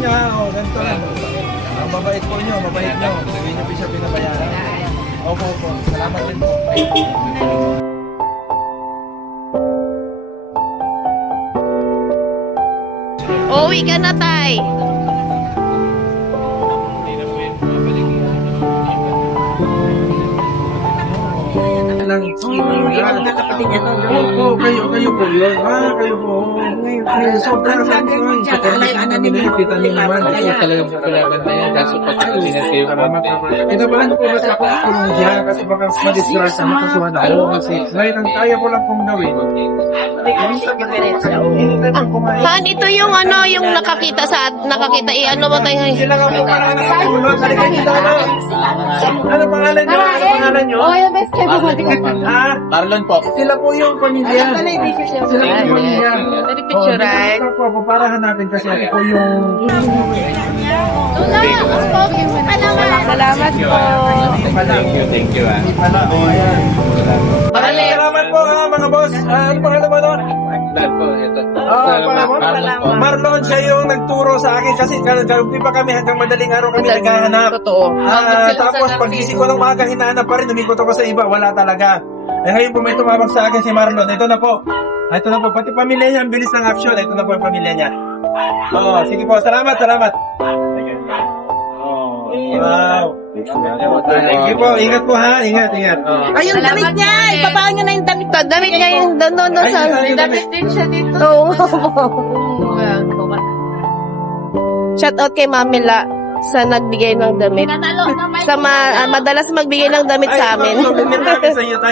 niyo ha. O, ganito lang. Ang mabait po niyo, mabait niyo. Hindi niyo po siya pinabayaan. Opo, opo. Salamat din po. Uwi ka na, tay. Opo, kayo po yun. Kayo po. Sobrang sabi ko. Kita niyo naman. Talagang kapalaran na yan. Kaso pagkakilingan kayo. Ito ba po kasi ako tulong dyan kasi baka ma-distress na makasuhan ako kasi ngayon ang kaya ko lang pong gawin. Han, ito yung ano, yung nakakita ano mo tayo ngayon? Sila nga po pala nakatulong. Halika dito na. Ano pangalan nyo? Ano pangalan nyo? Ha? Marlon po. Sila po yung pamilya. Sila po yung pamilya. Very picture, right? Ito po, paparahan natin kasi ako po yung... Salamat po. Thank you. Ayan. Maraming salamat po ha mga boss. Ano pangalan mo no? Marlon po. Ito. Marlon, siya yung nagturo sa akin kasi gabi pa kami hanggang madaling araw kami naghahanap. Totoo. Tapos pagising ko ng umaga, hinahanap pa rin, umikot ako sa iba, wala talaga. Eh ngayon po may tumawag sa akin si Marlon. Ito na po. Ito na po, pati pamilya niya, ang bilis ng action. Ito na po yung pamilya niya. Oo, sige po, salamat. Wow. Thank you po, ingat po ha, ingat. Ay, yung damit niya! Ipapaan niyo na yung damit ko. Damit niya yung doon sa... May damit din siya dito. Oo. Shout out kay Mami La sa nagbigay ng damit. Sa madalas magbigay ng damit sa amin. Ay, namin sa iyo tayo.